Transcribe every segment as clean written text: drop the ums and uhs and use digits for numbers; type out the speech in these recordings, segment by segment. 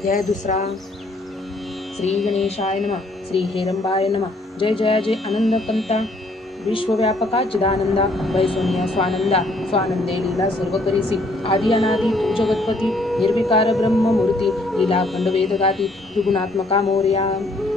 अध्याय दुसरा. श्री गणेशाय नमः. श्री हेरंबाय नमः. जय जय जय आनंद कंता विश्वव्यापका चिदानंदा वैसोनिया स्वानंदा स्वानंदे लीला सर्व करीसी आदि अनादि तू जगतपती निर्विकार ब्रह्म मूर्ती लीला खंड वेद गाती त्रिगुणात्मका मोर्या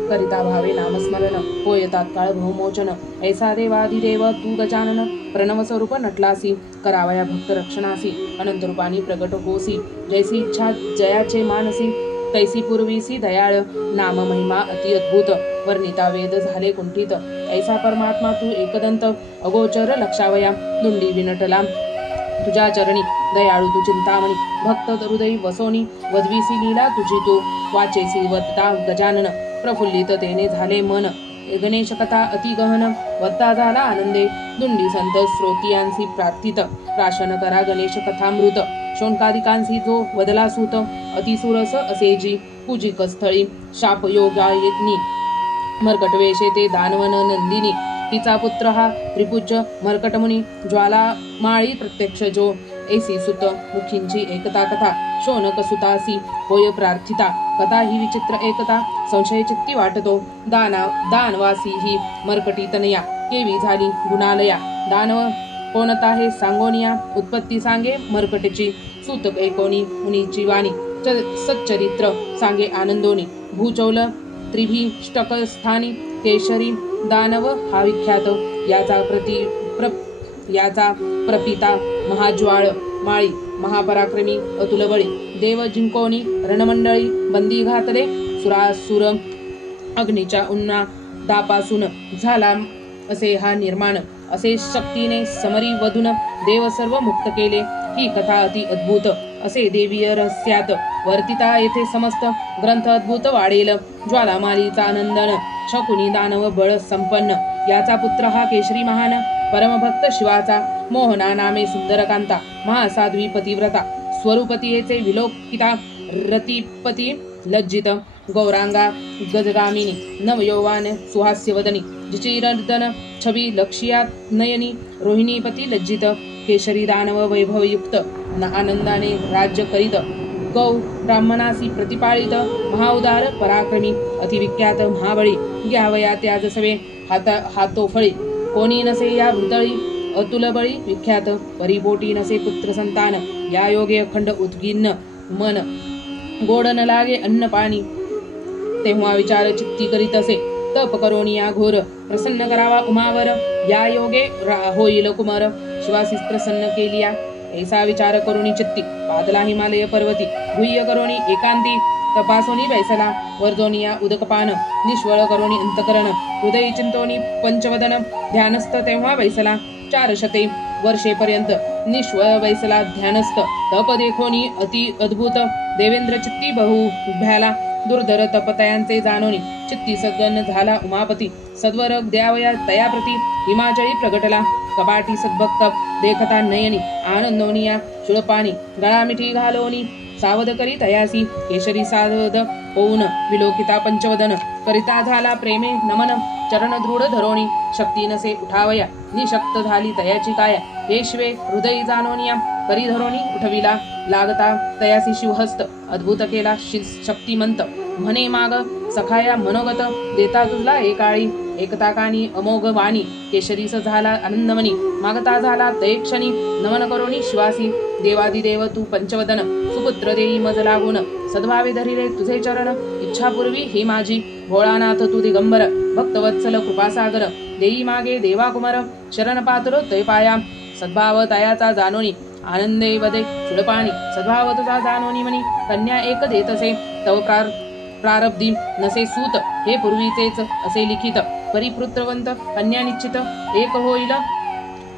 करिता भावे नामस्मरण होय तात्काळ भवमोचन ऐसा देवादिदेव तू गजानन प्रणव स्वरूप नटलासी करावया भक्त रक्षणासी अनंत रूपानी प्रगट होसी जैसी इच्छा जयाचे मानसी कैसी पूर्वीसी दयाळ नाम महिमा अति अद्भुत वर्णिता वेद झाले कुंठित ऐसा परमात्मा तू एकदंत अगोचर लक्षावया दुंडी विनटला तुझ्या चरणी दयाळू तू चिंतामणी भक्त हृदय वसोनी वधवीसी लीला तुझी तू वाचेसी वदता गजानन प्रफुल्लित तेने झाले मन गणेश कथा अति गहन वत्ता झाला आनंदे दुंडी संत श्रोतियांसी प्रार्थित प्राशन करा गणेश कथामृत शोणकादिकांसी जो वदला सूत अतिसुरस असेजी पूजिक स्थळी शाप योगायज्ञी मर्कटवेशे ते दानवन नंदिनी तिचा पुत्र हा त्रिपुज्य मर्कटमुनी ज्वालामाळी प्रत्यक्ष जो ऐसी सुत मुखींची एकता कथा शोनक सुतासी होय प्रार्थिता कथा ही विचित्र एकता संशय चित्ती वाटतो दानवासी ही मर्कटी तनया केवी झाली गुणालया दानव कोणता हे सांगोनिया उत्पत्ती सांगे मर्कटची सूत ऐकोनी मुनीची वाणी सच्चरित्र सांगे आनंदोनी भूचौल त्रिभीष्टक स्थानी केशरी दानव हा विख्यात याचा प्रपिता महाज्वाळ माळी महापराक्रमी अतुल बळी देव जिंकोनी रणमंडळी बंदी घातले सुरासुर अग्नीच्या उन्ना दापासून झाला असे हा निर्माण असे शक्तीने समरी वधून देव सर्व मुक्त केले ही कथा अति अद्भुत असे देवीय रहस्यात वर्तिता येथे समस्त ग्रंथ अद्भुत वाढेल ज्वालामालीचा नंदन शकुनी दानव बळ संपन्न याचा पुत्र हा केशरी महान परमभक्त शिवाचा मोहना नामे सुंदरकांता महासाध्वी पतिव्रता स्वरूपतीयेचे विलोकिता रतिपती लज्जित गौरांगा गजगामिनी नवयौवान सुहास्यवदनी जिचिरदन छवी लक्ष्यात नयनी रोहिणीपती लज्जित केशरी दानव वैभवयुक्त आनंदाने राज्य करीत गौ ब्राह्मणासी प्रतिपाळित महाउदार पराक्रमी अतिविख्यात महाबळी घ्यावया त्याज सवे हातोफळी कोणी नसे या भूतळी अतुल बळी विख्यात परिपोटी नसे पुत्र संतान या योगे अखंड उत्गिन्न मन गोड न लागे अन्न पाणी तेव्हा विचार चित्ती करीत असे तप करोनी या घोर प्रसन्न करावा उमावर या योगे होईल कुमार शिवासी प्रसन्न केलिया ऐसा विचार करोनी चित्ती पादला हिमालय पर्वती गुह्य करोनी एकांती तपासोनी बैसला वर्जोनिया उदकपान निष्वळ करोनी अंतकरण हृदय चिंतोनी पंचवदन ध्यानस्थ तेव्हा बैसला 400 वर्षेपर्यंत निष्वळ बैसला ध्यानस्थ तप देखोनी अति अद्भुत देवेंद्र चित्ती बहु भ्याला दुर्धर तपतयांचे जाणोनी चित्ती सद्गन झाला उमापती सद्वर द्यावया तयाप्रती हिमाचळी प्रगटला कपाटी सद्भक्त देखता नयनी आनंदोनिया शुळपाणी गळामिठी घालोनी सावध करी तयासी केशरी साधद होऊन विलोकिता पंचवदन करिता झाला प्रेमे नमन चरण दृढ धरोणी शक्ती नसे उठावया निशक्त झाली तयाची काया पेशवे हृदय जाणोनिया करी धरोणी उठविला लागता तयासी शिवहस्त अद्भुत केला शक्तिमंत म्हणे माग सखाया मनोगत देता तुझला एकाळी एकता कानी अमोघ वाणी केशरीस झाला आनंदमनी मागता झाला तयक्षणी नमन करोनी शिवासी देवादिदेव तू पंचवदन सुपुत्र देई मज लागून सद्भावे धरिले तुझे चरण इच्छापूर्वी ही माझी भोळानाथ तू दिगंबर भक्तवत्सल कृपासागर देई मागे देवा कुमार शरण पातलो तय पाया सद्भाव तयाचा जाणोनी आनंदे वदे सुडपाणी सद्भाव तुझा जाणोनी म्हणी कन्या एक देतसे तव प्रारब्धी नसे सूत हे पूर्वीचेच असे लिखित परिपुत्रवंत कन्या निश्चित एक होईल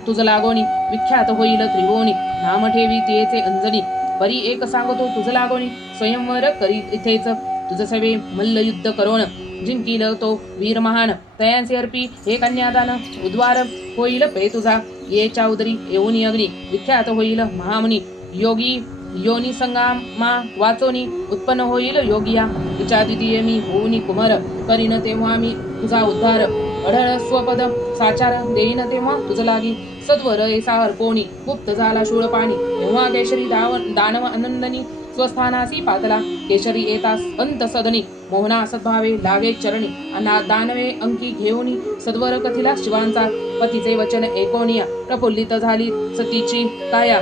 तुझ लागोनी विख्यात होईल त्रिभुवनी नाम ठेवी तियेचे अंजनी परी एक सांगतो तुझ लागोनी स्वयंवर करी इथेच तुझ सवे मल्ल युद्ध करोण जिंकील तो वीर महान तयांचे अर्पी हे कन्यादान उद्वार होईल पे तुझा येच्या उदरी येऊनी अग्नी विख्यात होईल महामुनी योगी योनी संगामा वाचोनी उत्पन्न होईल योगिया तिच्या द्वितीय मी होऊनी कुमार करीन तेव्हा मी तुझा उद्धार अढळ स्वपद साचार देईन तेव्हा तुझ लागी सद्वर ऐसा अर्पोणी गुप्त झाला शूळ पाणी तेव्हा केशरी दानव आनंदनी स्वस्थानासी पातला केशरी येता अंत सदनी मोहना सद्भावे लागे चरणी अना दानवे अंकी घेऊनी सद्वर कथिला शिवांचा पतीचे वचन ऐकोनिया प्रफुल्लित झाली सतीची काया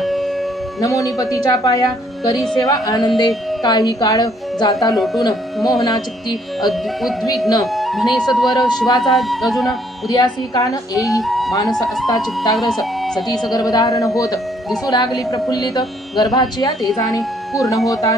नमोनी पतीच्या पाया करी सेवा आनंदे काही काळ जाता लोटून मोहना चित्ती उद्विग्न म्हणे सद्वर शिवाचा अजून उद्यासी कान येई मानस असता चित्ताग्रस सतीस गर्भधारण होत दिसू लागली प्रफुल्लित गर्भाची या तेजाने पूर्ण होता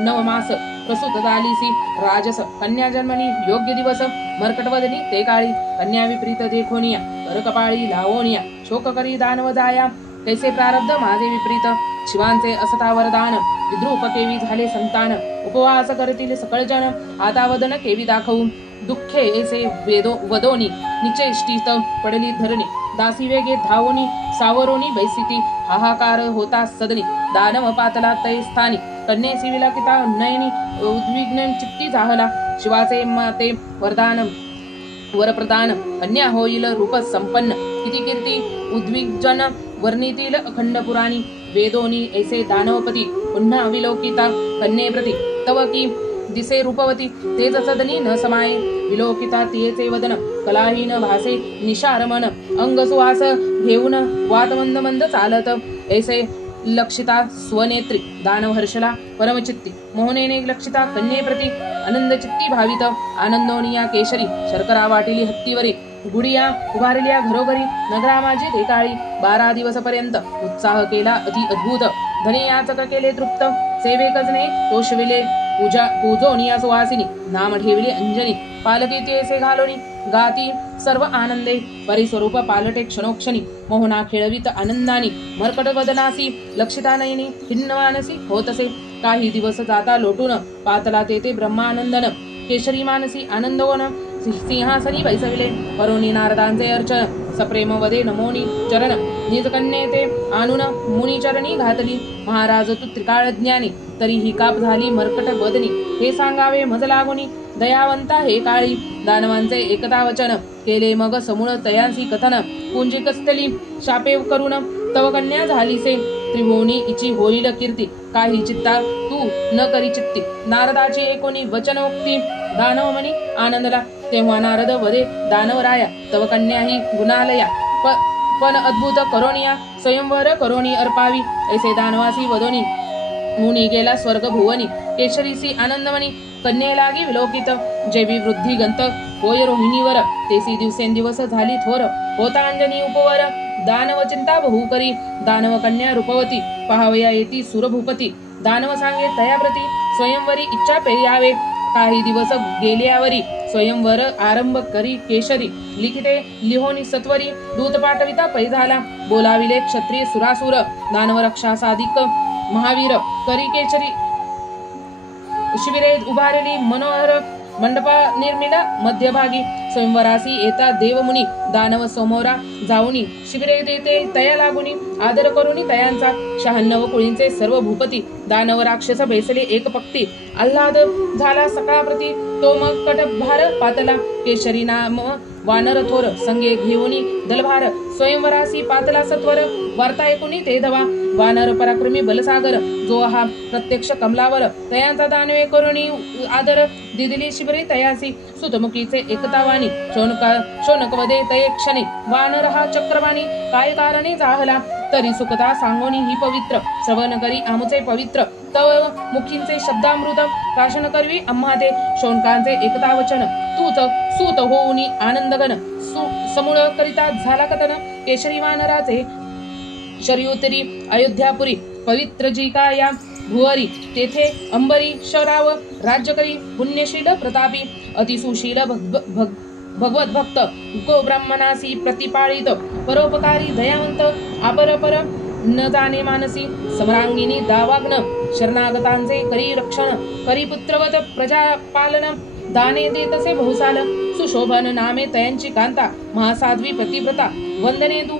नवमास प्रसूत झालीसी राजस कन्या जन्मनी योग्य दिवस मर्कटवदनी ते काळी कन्या विपरीत देखोनिया करकपाळी लावोनिया शोक करी दानव जाया कैसे प्रारब्ध माझे विपरीत शिवांचे असता वरदान विद्रूप केवी झाले संतान उपवास करतील सकळ जन आता वदन केवी दाखवू दुःखे ऐसे वदोनी निचेष्टित पडली धरणी दासी वेगे धावोनी सावरोनी बैसिती हाहाकार होता सदनी दानव पातला तै स्थानी कन्येसी विलकिता नयनी उद्विग्न चित्ती जाहला शिवाचे माते वरदान वरप्रदान कन्या होईल रूप संपन्न किती कीर्ती उद्विग्जन वर्णितील अखंड पुराणी वेदोनी ऐसे दानवपती पुन्हा विलोकिता कन्ये प्रती तव की दिसे रूपवती तेज सदनी न समाये विलोकिता तियेचे वदन कलाहीन भासे निशारमन अंग सुहास घेऊन वात मंद मंद चालत ऐसे लक्षिता स्वनेत्री दानव हर्षला परमचित्ती मोहनेने लक्षिता कन्ये प्रती आनंद चित्ती भावित आनंदोनिया केशरी शर्करा वाटिली हत्तीवरी गुडिया उभारल्या घरोघरी नगरा माझी ते काळी 12 दिवसपर्यंत उत्साह केला अति अद्भुत धनी याचक केले तृप्त सेवेकजने तोषविले पूजोनिया सुवासिनी नाम ठेविले अंजनी पालकी तेसे घालोनी गाती सर्व आनंदे परिस्वरूप पालटे क्षणोक्षणी मोहना खेळवित आनंदानी मर्कट वदनासी लक्षितानयनी खिन्नमानसी होतसे काही दिवस जाता लोटून पातला तेथे ब्रह्मानंदन केशरी मानसी आनंदवन सिंहासनी बैसविले करोनी नारदांचे अर्चन सप्रेम वदे नमोनी चरण निज कन्ये ते आणून मुनी चरणी घातली महाराज तू त्रिकाळ ज्ञानी तरीही काप झाली मर्कट वदनी हे सांगावे मज लागुनी दयावंता हे काळी दानवांचे एकता वचन केले मग समूळ तयांसी कथन पुंजी कस्तली शापे करून तव कन्या झालीसे त्रिभुवनी इची होईल कीर्ती काही चित्ता तू न करी चित्ती नारदाची एकोणी वचनोक्ती दानवमणी आनंदला तेव्हा नारद वदे दानवराया तव कन्या ही गुणालया पण अद्भुत करोनिया स्वयंवर करोनी अर्पावी ऐसे दानवासी वदोनी मुनी गेला स्वर्ग भुवनी केशरीसी आनंदमणी कन्ये लागी विलोकित जेवी वृद्धी गंत होय रोहिणीवर तेसी दिवसेंदिवस झाली थोर होता अंजनी उपवर दानव चिंता बहु करी दानव कन्या रूपवती पहावया येती सुरभूपती दानव सांगे तयाप्रती स्वयंवरी इच्छा पेयावे काही दिवस गेल्यावरी स्वयंवर आरंभ करी केशरी लिखिते लिहोनी सत्वरी दूत पाठविता पै झाला बोलाविले क्षत्रिय सुरासुर दानव रक्षा साधिक महावीर करी केशरी शिबिरे उभारली मनोहर मंडपा निर्मिला मध्यभागी स्वयंवरासी येता देवमुनी दानव समोरा जाऊनी शिबिरे देते तया लागुनी आदर करुनी तयांचा 96 कुळींचे सर्व भूपती दानव राक्षस बैसले एक पक्ती आल्हाद झाला सकाळप्रती तो मग कटभार पातला केशरी नाम वानर थोर संगे घेऊनी दलभार स्वयंवरासी पातला सत्वर वार्ता ऐकुनी ते धवा वानर पराक्रमी बलसागर जो हा प्रत्यक्ष कमलावर तयांचा दानवे करुणी आदर दिदिली शिबिरे तयासी सुतमुखीचे एकतावानी शोनकवदे तये क्षणी वानर हा चक्रवाणी काय कारणे जाहला तरी सुखता सांगोनी ही पवित्र श्रवण करी आमुचे पवित्र तव मुखींचे शब्दामृत प्राशन करवी आम्हा ते शौनकांचे एकता वचन तूच सूत होऊनी आनंदगण समूळ करिता झाला कथन केशरी वानराचे शरीउतरी अयोध्यापुरी पवित्र जी का या भुवरी तेथे अंबरी शराव राज्य करी पुण्यशील प्रतापी अतिसुशील भगवत भक्त गो ब्राह्मणासी प्रतिपाळित परोपकारी दयावंत अपरपर न जाणे मानसी समरांगिनी दावाग्न शरणागतांचे करी रक्षण करी पुत्रवत प्रजापालन दाने देतसे बहुसाल सुशोभन नामे तयांची कांता महासाध्वी प्रतिव्रता वंदने तू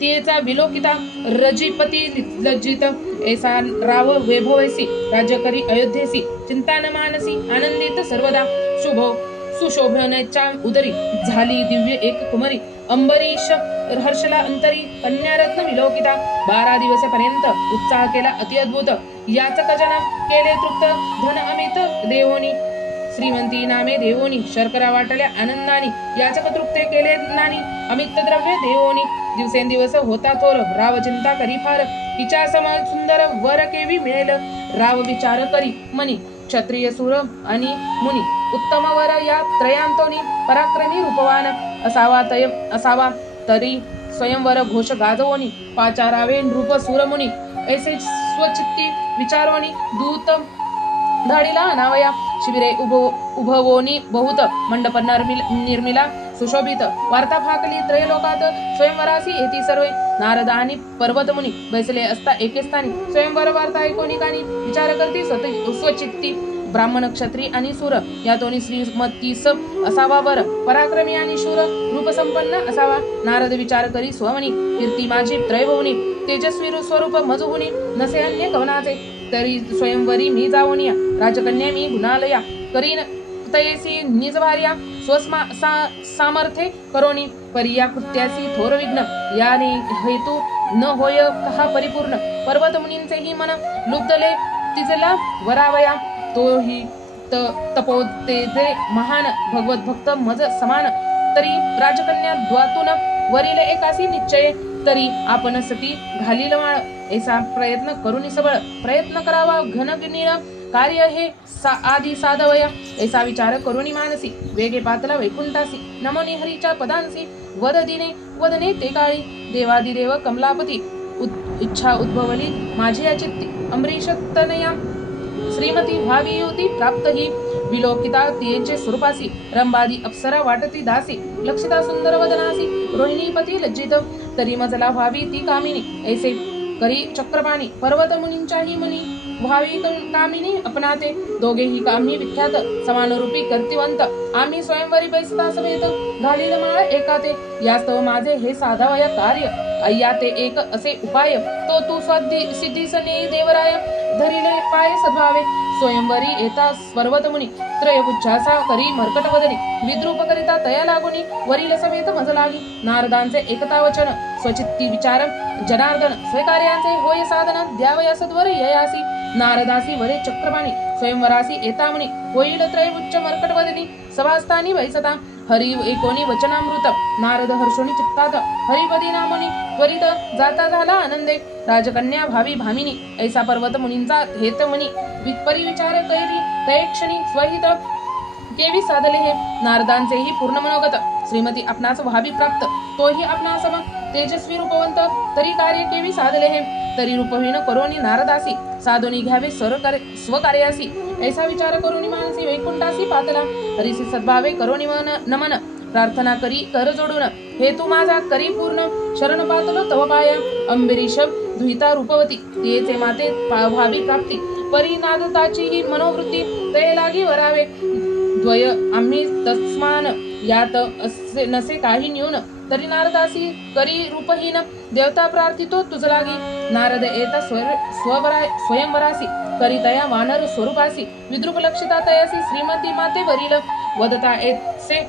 तिचा विलोकिता रजिपती लज्जित ऐसा राव वैभवसी राज्य करी अयोध्येसी चिंता न मानसी आनंदित सर्वदा शुभो सुशोभनेच्या उदरी झाली दिव्य एक कुमारी अंबरीश हर्षला अंतरी कन्यारत्न विलोकिता 12 दिवसापर्यंत उत्साह केला अति अद्भुत याचक जन केले तृप्त धन अमित देवोनी श्रीमंती नामे देवोनी शर्करा वाटल्या आनंदानी याचक तृप्ते केले नानी अमित द्रव्य देवोनी दिवसेंदिवस होता थोर राव चिंता करी फार हिच्या सम सुंदर वर केवी मिळेल राव विचार करी मनी क्षत्रिय सुर आणि मुनी उत्तम वर या त्रयांतोनी पराक्रमी रूपवान असावा तरी स्वयंवर घोष गाजवोनी पाचारावे नृप सुरमुनी ऐसे स्वचित्ती विचारोनी दूत धाडीला अनावया शिबिरे उभवोनी बहुत मंडप निर्मिला सुशोभित वार्ता फाकली त्रयलोकात स्वयंवरासी येती सर्वे नारद आणि पर्वतमुनी बैसले असता एके स्थानी स्वयंवर वार्ता ऐकोनी कानी विचार करती स्वचित्ती ब्राह्मण क्षत्रिय आणि सूर या दोन्ही श्रीमतीस असावा वर पराक्रमी आणि शूर रूपसंपन्न असावा नारद विचार करी स्वमनी कीर्ती माझी त्रयभुवनी तेजस्वी स्वरूप मजहुनी नसे अन्य कवनाचे तरी स्वयंवरी मी जावनिया राजकन्या मी गुणालया करीन तयेसी निज भार्या सामर्थ्ये करोनी परिया कृत्यासी थोर विघ्न याने हेतू न होय कहा परिपूर्ण पर्वत मुनींचे ही मन लुब्धले तिजला वरावया तोही तपोतेजे महान भगवत भक्त मज समान तरी राजकन्या द्वातून वरील एकासी निश्चय तरी आपण सती घालील माळ ऐसा प्रयत्न करून सबळ प्रयत्न करावा घनगिनीळ कार्य हे आधी साधवया ऐसा विचार करुणी मानसी वेगे पातला वैकुंठासी नमोनी हरीच्या पदांसी वदने ते काळी देवादिदेव कमलापती इच्छा उद्भवली माझी अचित्ती अमरीश तनया श्रीमती भावी युती प्राप्त ही विलोकिता तियेचे स्वरूपासी रंबादी अप्सरा वाटती दासी लक्षिता सुंदर वदनासी रोहिणीपती लज्जित तरी मजला व्हावी ती कामिनी ऐसे करी चक्रपाणी पर्वत मुनींच्याही मुनी व्हावी कामिनी अपनाते दोघेही कामी विख्यात समानरूपी कर्तिवंत आम्ही स्वयंवरी बैसता समेत घालील माळ एकाते यास्तव माझे हे साधावया कार्य अय्या ते एक असे उपाय तो तू सिद्धीस नेई देवराय धरिले पाय सद्भावे स्वयंवरी येता पर्वत मुनी त्रयपुच्छासा करी मर्कट वदनी विद्रूप करिता तया लागुनी वरील समेत मज लागी नारदांचे एकता वचन स्वचित्ती विचार जनार्दन स्वकार्याचे होय साधन द्यावया सद्वर ययासी नारदासी वरे चक्रपाणी स्वयंवरासी येतामणी होईल त्रयपुच्छ मर्कट वदनी सभास्थानी वैसता हरी एकोनी वचनामृत नारद हर्षोनी चित्तात हरिपदी नामोनी त्वरित जाता झाला आनंदे राजकन्या भावी भामिनी ऐसा पर्वत मुनींचा हेतमनी विपरी विचार कैरी तयक्षणी स्वहित केवी साधले हे नारदांचेही पूर्ण मनोगत श्रीमती आपणास व्हावी प्राप्त तोही आपणास तेजस्वी रूपवंत तरी कार्य केवी साधले हे तरी रूपहीन करोनी नारदासी साधोनी घ्यावे स्वकार्यासी ऐसा विचार करोनी मानसी वैकुंठासी पातला हरिसी सद्भावे करोनी नमन प्रार्थना करी कर जोडून हेतू माझा करी पूर्ण शरण पातलो तव पाय अंबरीश दुहिता रूपवती तेचे माते भावी प्राप्ती परिनादताची ही मनोवृत्ती ते लागी वरावे द्वय आम्ही तस्मान यात असे नसे काही न्यून तरी नारदासी करी रूपहीन देवता प्रार्थितो तुझ लागी नारद येता स्वयंवरासी करी तया वानर स्वरूपासी विद्रूप लक्षिता तयासी श्रीमती माते वरील वदता येसे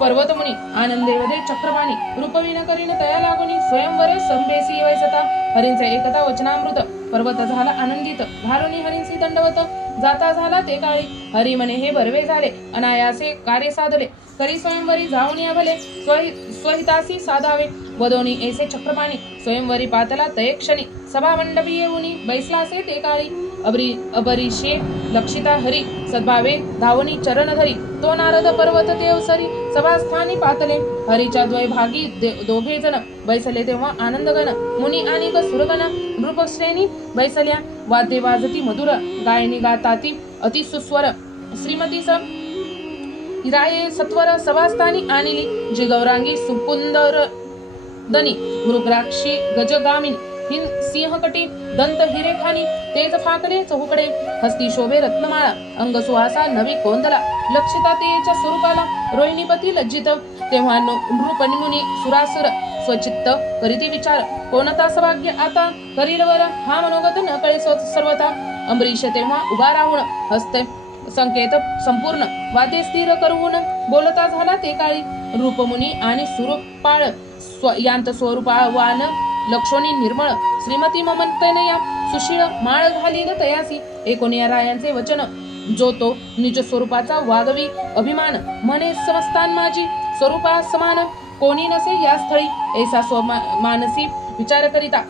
पर्वतमुनी आनंदे वदे चक्रपाणी रूपवीन करीन तया लागुनी स्वयंवर संभेसी वैसता हरींचे एकता वचनामृत पर्वत झाला आनंदित घालुनी हरींसी दंडवत जाता झाला ते काळी हरी म्हणे हे बरवे झाले अनायासे कार्य साधले करी स्वयंवरी जाऊन या भले स्वहितासी साधावे वदोनी ऐसे चक्रपाणी स्वयंवरी पातला तयक्षणी सभा मंडपी येऊनी बैसलासे ते काळी अबरीशे लक्षिता हरी सद्भावे धावनी चरण धरी तो नारद पर्वत देव सरी सभास्थानी पातले हरीच्या द्वैभागी दोघे जण बैसले तेव्हा आनंदगण मुनी आणि सुरगण नृपश्रेणी बैसल्या वाद्य वाजती मधुर गायनी गाताती अति सुस्वर श्रीमती राये सत्वर सभास्थानी आणली जी गौरांगी सुकुंदर दनी मृगराक्षी गजगामिनी सिंहकटी दंत हिरेखानी तेज फाकले चहुकडे हस्ती शोभे रत्नमाळा अंग सुहासा नवी कोंदला लक्षिता तेच्या स्वरूपाला रोहिणीपती लज्जित तेव्हा नृपनिमुनी सुरासुर स्वचित्त करीती विचार कोणता सभाग्य आता करील वर हा मनोगत न कळे सर्वता अंबरीश तेव्हा उभा राहून हस्ते संकेत संपूर्ण वाद्य स्थिर करून बोलता झाला ते काळी रूपमुनी आणि सुरूपाळ यांत स्वरूपावान लक्षोनी निर्मळ श्रीमती ममतनया सुशील माळ घालील तयासी एकोनिया रायांचे वचन जो तो निज स्वरूपाचा वागवी अभिमान म्हणे समस्तान माझी स्वरूपा समान कोणी नसे या स्थळी ऐसा मानसी विचार करिता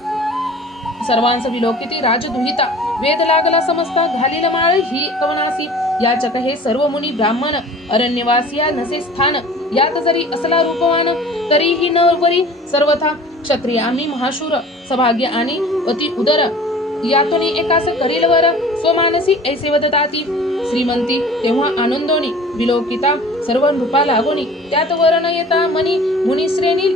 सर्वांस विलोकिती राजदुहिता वेद लागला समजता घालील माळ ही कवनासी याचक हे सर्व मुनी ब्राह्मण अरण्यवासिया नसे स्थान यात जरी असला रूपवान तरीही न वरी सर्वथा क्षत्रिय आम्ही महाशूर सभाग्य आणि अति उदर यातोनी एकास करील वर स्वमानसी ऐसे वदताती श्रीमंती तेव्हा आनंदोनी विलोकिता सर्व रूपा लागोनी त्यात वर न येता मनी मुनी श्रेणी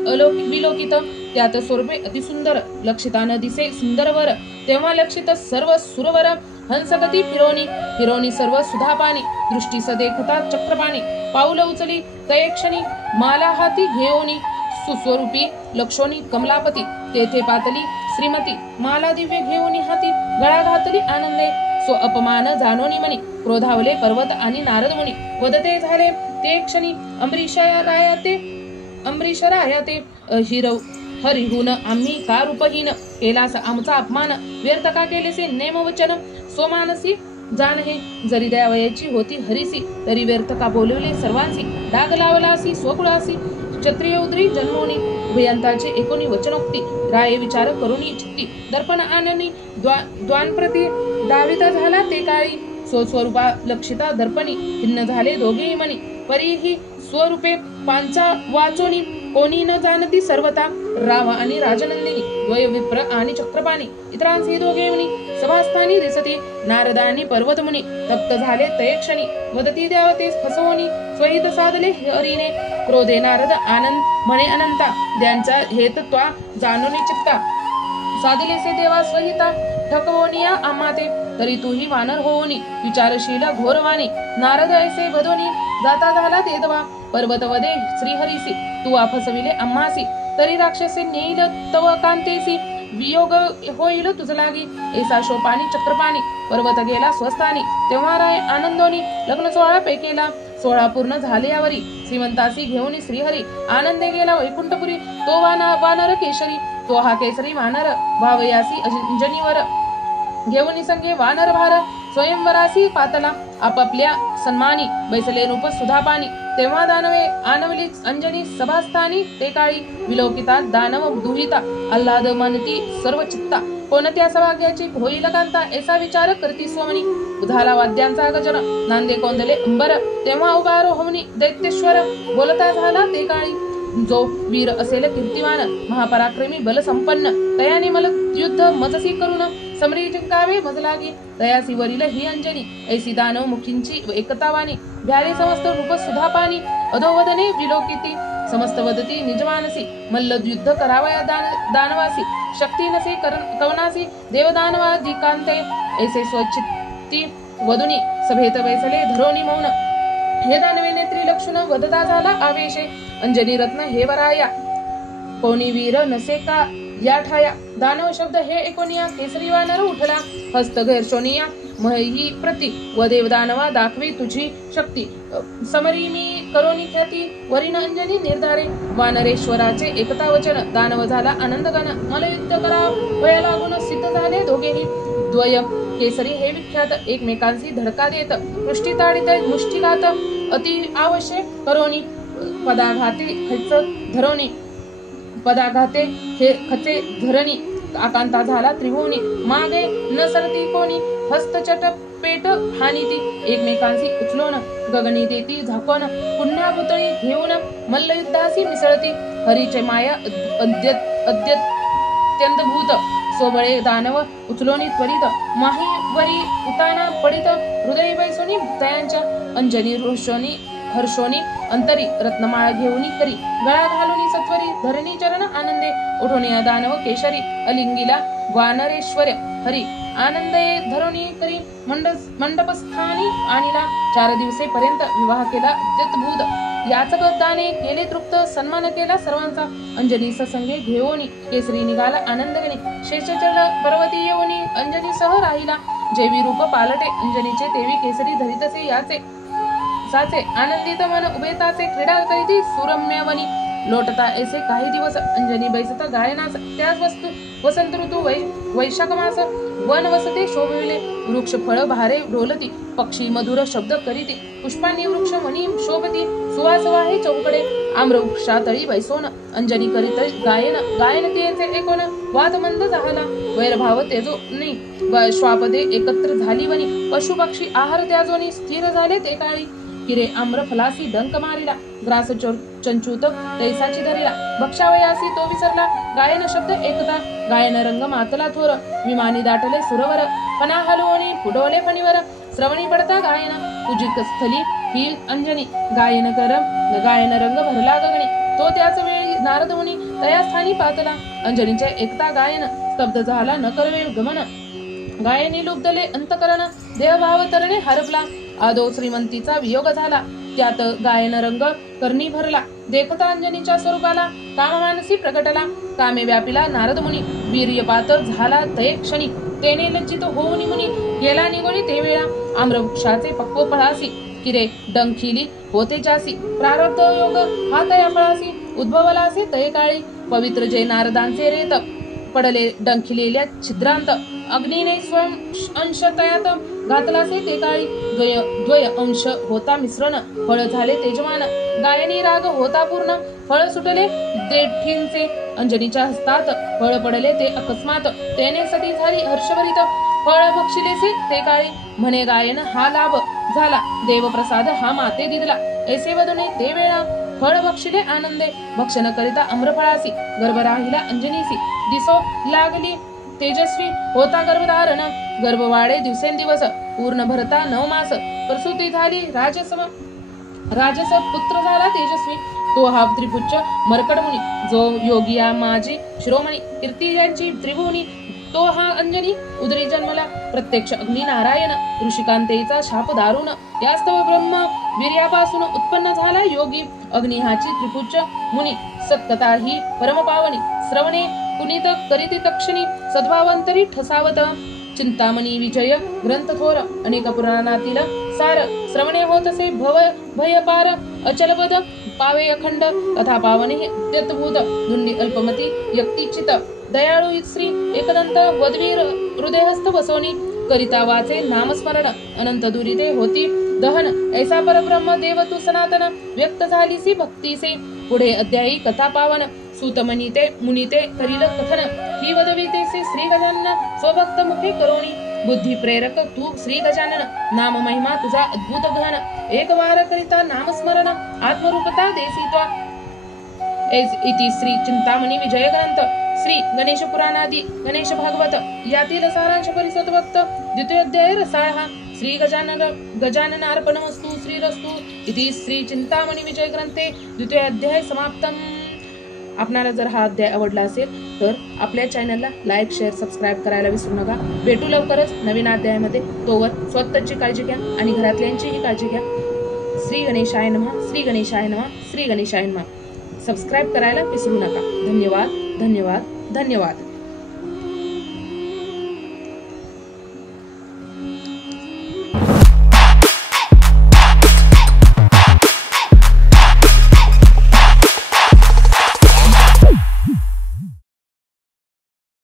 विलोकित त्यात स्वरूपे अतिसुंदर लक्षिता न दिसे सुंदर वर तेव्हा लक्षित सर्व सुरवर हंसगती फिरोनी सर्व सुधापानी दृष्टी सदेखता चक्रपाणी पाऊल उचली तयक्षणी माला हाती घेओनी सुस्वरूपी लक्षोनी कमलापती तेथे पातली श्रीमती माला दिव्य घेऊनी हाती गळा घातली आनंदे सो अपमान जाणोनी मनी क्रोधावले पर्वत आणि नारद मुनी वदते झाले ते क्षणी अमरीश रायाते हिरव हरिहून आम्ही का रूपहीन केलास आमचा अपमान व्यर्थ का केलेसे नेमवचन सोमानसी जाण हे जरी द्यावयाची होती हरीसी तरी व्यर्थ का बोलवले सर्वांसी डाग लावलासी स्वकुळासी क्षत्रिय उद्री जन्मोनी उभयंताचे एकोणी वचनोक्ती राये विचार करुणी चित्ती दर्पण आननी द्वानप्रती दाविता झाला ते काळी स्वस्वरूपा लक्षिता दर्पणी भिन्न झाले दोघेही मनी परीही स्वरूपे पांचा वाचोनी कोणी न जाणती सर्वता राव आणि राजनंदिनी द्वय विप्र आणि चक्रपाणी इतरांशी दोघे मुनी सभास्थानी दिसती नारदानी पर्वत मुनी तप्त झाले तयक्षणी वदती देवतेस फसवणी स्वहित साधले हरीने क्रोधे नारद आनंद म्हणे अनंता त्यांचा हेतत्वा जाणून चित्ता साधिलेसे देवा स्वहिता ठकवोनिया आम्हाते तरी तूही वानर होऊनी विचारशील घोरवाणी नारद ऐसे वधोनी जाता झाला तेदवा पर्वत वदे श्रीहरीसी तू फसविले आम्हासी तरी राक्षसे नेईल तव कांतेसी वियोग होईल तुझ लागी ऐसा शोपानी चक्रपाणी पर्वत गेला स्वस्थानी तेव्हा राय आनंदोनी लग्न सोहळा पेकेला सोहळा पूर्ण झाले यावरी श्रीमंतासी घेऊन श्रीहरी आनंदे गेला वैकुंठपुरी तो वानर केशरी तो हा केसरी वानर भावयासी अंजनीवर घेऊन संगे वानर भार स्वयंवरासी पातला आपापल्या सन्मानी बैसले रूप सुधापानी तेव्हा दानवे आनवली अंजनी सभास्थानी ते काळी विलोकिता दानव दुहिता आल्हाद मनती सर्व चित्ता कोणत्या सभाग्याची होईल कांता ऐसा विचार करती सोमनी उधाला वाद्यांचा गजर नांदे कोंदले अंबर तेव्हा उभारो होमनी दैत्येश्वर बोलता झाला ते काळी जो वीर असेल कीर्तिमान महापराक्रमी बल संपन्न तयाने मल युद्ध मजसी करून समरी जिंकावे मजलागी तयासी वरील ही अंजनी ऐसी दानव मुखींची एकतावानी भ्याले समस्त रूप सुधापानी अधोवदने विलोकिती समस्त वदती निजमानसी मल्ल युद्ध करावया दानवासी शक्ती नसे कवनासी देवदानवादिकांते ऐसे स्वचित्ती वदुनी सभेत बैसले धरोनी मौन हे दानवे नेत्री लक्षण वदता झाला आवेशे अंजनी रत्न हे वराया कोणी वीर नसे का या ठाया दानव शब्द हे एकोनिया केसरी वानर उठला हस्त घर्षोनिया मही प्रति व देवदानवा दाखवी तुझी शक्ती समरी मी करोनी ख्याती वरीन अंजनी निर्धारे वानरेश्वराचे एकता वचन दानव झाला आनंदगण मला युद्ध करा वया लागून सिद्ध झाले दोघेही द्वय केसरी हे विख्यात एकमेकांशी धडका देत पृष्ठी ताडित मुष्टिघात अति आवश्यक करोनी पदाघाते खच धरोनी पदाघाते हे खचे धरणी आकांता झाला त्रिभुवनी मागे न सरती कोणी हस्तचट पेट हानीती एकमेकांशी उचलोन गगनी देती झाकोन पुण्या पुतळी घेऊन मल्लयुद्धासी मिसळती हरीचे माया अत्यंत भूत सोबळे दानव उचलोनी त्वरित माहीवरी उताना पडित हृदय बैसोनी तयांच्या अंजनी रोषोनी हर्षोनी अंतरी रत्नमाळ घेऊनी करी गळा घालूनी सत्वरी धरणी चरण आनंदे उठोनी दानव केशरी अलिंगीला वानरेश्वर हरी आनंदे धरोनी करी मंडपस्थानी आणिला 4 दिवसेपर्यंत विवाह केला अद्यतभूत याचक दाने केले तृप्त सन्मान केला सर्वांचा अंजनी ससंगे घेऊनी केसरी निघाला आनंदगणी शेषचल पर्वती येऊनी अंजनी सह राहिला जेवी रूप पालटे अंजनीचे तेवी केसरी धरितसे याचे साचे आनंदित मन उभे ताचे क्रीडा करीती सुरम्य वनी लोटता ऐसे काही दिवस अंजनी बैसता गायनास त्याच वस्तू वसंत ऋतू वैशाख मास वन वसते शोभिले वृक्ष फळ भारे डोलती पक्षी मधुर शब्द करीती पुष्पांनी वृक्ष मनी शोभती सुवास वाहे चौकडे आम्र वृक्षातळी बैसोन अंजनी करीत गायन तेचे एकोन वाद मंद झाला वैरभाव तेजो नाही श्वापदे एकत्र झाली वनी पशु पक्षी आहार त्याजोनी स्थिर झाले ते काळी किरे आम्र फलासी डंक मारिला ग्रास चंचूत तैसाची धरिला भक्षावयासी तो विसरला गायन शब्द एकता गायन रंग मातला थोर विमानी दाटले सुरवर पणा हलवणी फुडवले फणीवर श्रवणी पडता गायन पूजित स्थली ही अंजनी गायन रंग भरला गगनी तो त्याच वेळी नारद मुनी तया स्थानी पातला अंजनीच्या एकता गायन स्तब्ध झाला न करवेळ गमन गायनी लुब्धले अंतकरण देहभाव तरणे हरपला आदो श्रीमंतीचा वियोग झाला त्यात गायन रंग करणी भरला देखता अंजनीच्या स्वरूपाला काममानसी प्रकटला कामे व्यापिला नारद मुनी वीर्यपात झाला तये क्षणी तेने लज्जित होऊनी मुनी गेला निगोळी ते वेळा आम्रवृक्षाचे पक्व फळासी किरे डंखिली होते जासी प्रारब्ध योग हा तया फळासी उद्भवलासे तये काळी पवित्र जे नारदांचे रेत पडले डंखिलेल्या छिद्रांत अग्नीने स्वयं अंश तयात घातलासे ते काळी द्वय अंश होता मिश्रण फळ झाले तेजमान गायनी राग होता पूर्ण फळ सुटले देठींचे अंजनीच्या हस्तात फळ पडले ते अकस्मात तेने सती झाली हर्षभरित फळ भक्षिलेसे ते काळी म्हणे गायन हा लाभ झाला देवप्रसाद हा माते दिदला ऐसे वदने ते वेळा फळ भक्षिले आनंदे भक्षण करिता अम्रफळासी गर्भ राहिला अंजनीसी दिसो लागली तेजस्वी होता गर्भधारण गर्भ वाढे दिवसेंदिवस पूर्ण भरता 9 मास प्रसूती झाली राजस पुत्र झाला तेजस्वी तो हा त्रिपुच्च मरकड मुनी जो योगिया माझी शिरोमणी कीर्ती यांची त्रिभुवनी तो हा अंजनी उदरी जन्मला प्रत्यक्ष अग्नी नारायण ऋषिकांतेचा शाप दारुण यास्तव ब्रह्म वीर्यापासून उत्पन्न झाला योगी अग्नी हाची त्रिपुच्च मुनी सत्कथा ही परमपावनी श्रवणे पुनीत करीती तक्षिणी सद्भावंतरी ठसावत चिंतामणी विजय ग्रंथ थोर अनेक पुराणातील सार श्रवणे होतसे भय पार अचलबद पावे अखंड कथा पावने अत्यद्भुत धुंडी अल्पमती व्यक्तिचित दयाळू श्री एकदंत वदवीर हृदयहस्त बसवणी करिता वाचे नामस्मरण अनंत दुरिते होती दहन ऐसा परब्रह्म देव तू सनातन व्यक्त झालीसी भक्तीसे पुढे अध्यायी कथा पावन सूतमनीते मुनीते करील कथन ही वदवितेसे श्री गजानन स्वभक्त मुखे करोणी बुद्धी प्रेरक तू श्री गजानन नाम महिमा तुझा अद्भुत घन एक वार करिता नामस्मरण आत्मरूपता देसित्वा इति श्री चिंतामणी विजय ग्रंथ श्री गणेश पुराणादि गणेश भागवत यातील सारांश परिषद वक्त द्वितीय अध्याय रसायः श्री गजाननार्पणमस्तु श्रीरस्तु इति श्री चिंतामणी विजय ग्रंथे द्वितीय अध्याय समाप्तम। आपणाला जर हा अध्याय आवडला असेल तर आपल्या चॅनलला लाईक शेअर सबस्क्राईब करायला विसरू नका। भेटू लवकरच नवीन अध्यायामध्ये। तोवर स्वतःची काळजी घ्या आणि घरातल्यांचीही काळजी घ्या। श्री गणेशाय नमः श्री गणेशाय नमः श्री गणेशाय नमः। सबस्क्राईब करायला विसरू नका। धन्यवाद धन्यवाद धन्यवाद।